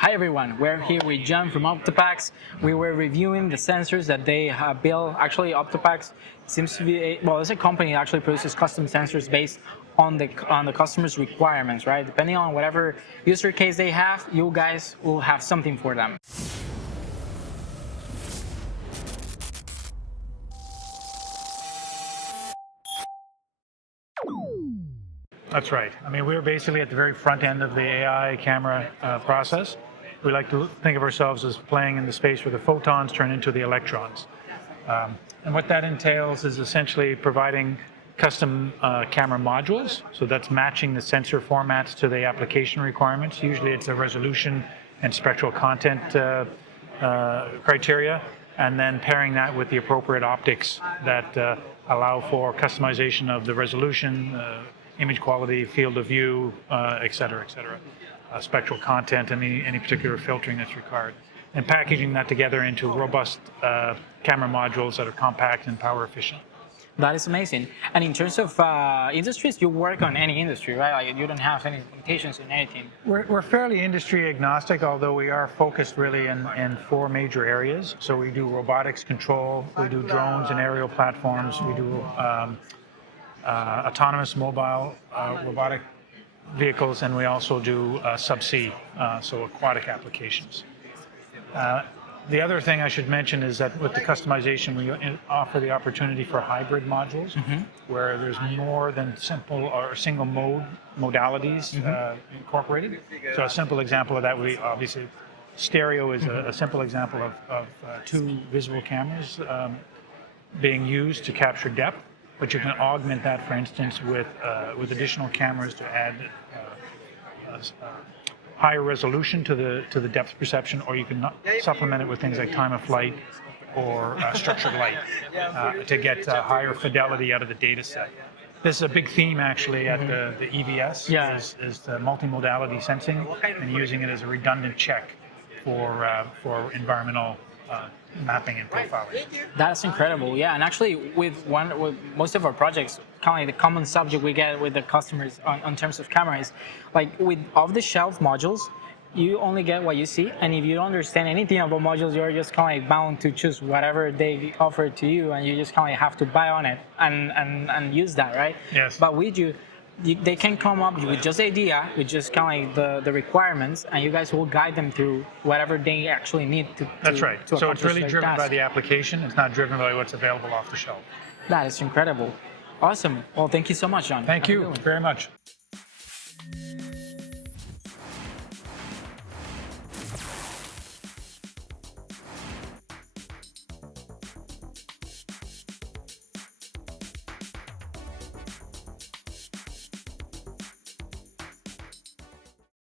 Hi everyone, we're here with John from Optopax. We were reviewing the sensors that they have built. Actually, Optopax seems to be it's a company that actually produces custom sensors based on the customer's requirements, right? Depending on whatever user case they have, you guys will have something for them. That's right. I mean, we're basically at the very front end of the AI camera process. We like to think of ourselves as playing in the space where the photons turn into the electrons. And what that entails is essentially providing custom camera modules. So that's matching the sensor formats to the application requirements. Usually it's a resolution and spectral content criteria, and then pairing that with the appropriate optics that allow for customization of the resolution, image quality, field of view, et cetera, spectral content, and any particular filtering that's required. And packaging that together into robust camera modules that are compact and power efficient. That is amazing. And in terms of industries, you work on any industry, right? Like you don't have any limitations in anything. We're fairly industry agnostic, although we are focused really in four major areas. So we do robotics control, we do drones and aerial platforms, we do autonomous mobile robotic vehicles, and we also do subsea, so aquatic applications. The other thing I should mention is that with the customization, we offer the opportunity for hybrid modules, where there's more than simple or single modalities incorporated. So a simple example of that, we obviously, stereo is a simple example of two visible cameras being used to capture depth. But you can augment that, for instance, with additional cameras to add higher resolution to the depth perception, or you can supplement it with things like time of flight or structured light to get higher fidelity out of the data set. This is a big theme actually at the EVS, is the multimodality sensing and using it as a redundant check for environmental mapping and profiling. That's incredible, yeah. And actually, with most of our projects, kind of like the common subject we get with the customers on terms of cameras, like with off-the-shelf modules, you only get what you see, and if you don't understand anything about modules, you're just kind of like bound to choose whatever they offer to you, and you just kind of like have to buy on it and use that, right? Yes. But with you, they can come up with just the idea, with just kind of like the requirements, and you guys will guide them through whatever they actually need to. That's right. So it's really driven task. by the application. It's not driven by what's available off the shelf. That is incredible. Awesome. Well, thank you so much, John. Thank you very much.